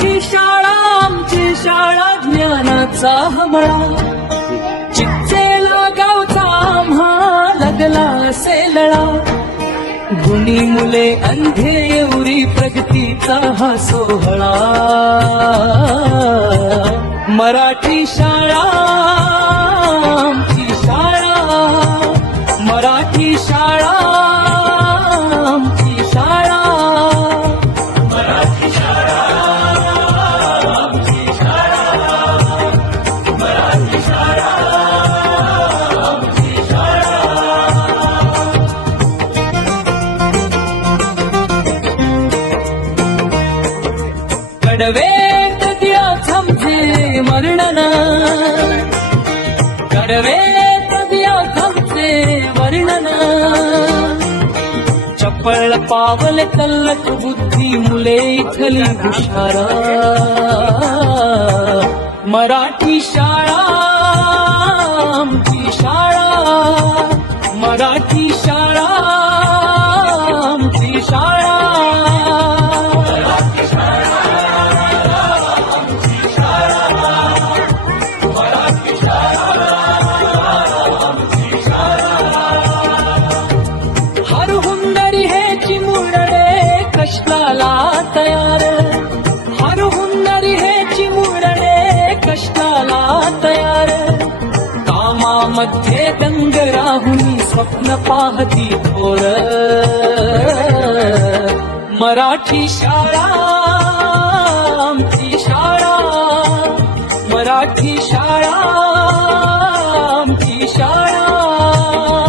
मराठी शाळा आमची शाळा ज्ञानाचा हमळा चिंचेला गावचा आम्हा लागला असे लळा गुणी मुले अंधे एवढी प्रगतीचा हा सोहळा मराठी शाळा आमची शाळा मराठी शाळा आमची शाळा मराठी शाळा आमची शाळा मराठी शाळा आमची शाळा कडवेत दिया थांबते वर्णन कडवेत दिया थांबते वर्णन चपळ पावले तल्लक बुद्धी मुले इथली हुशारा मराठी शाळा आमची शाळा मराठी शाळा आमची शाळा हर हुंदरी हे चिमुरडे कष्टाला तयार हर हुंदरी हे चिमुरडे कष्टाला तयार कामामध्ये दंग राहुनी स्वप्न पाहती थोर मराठी शाळा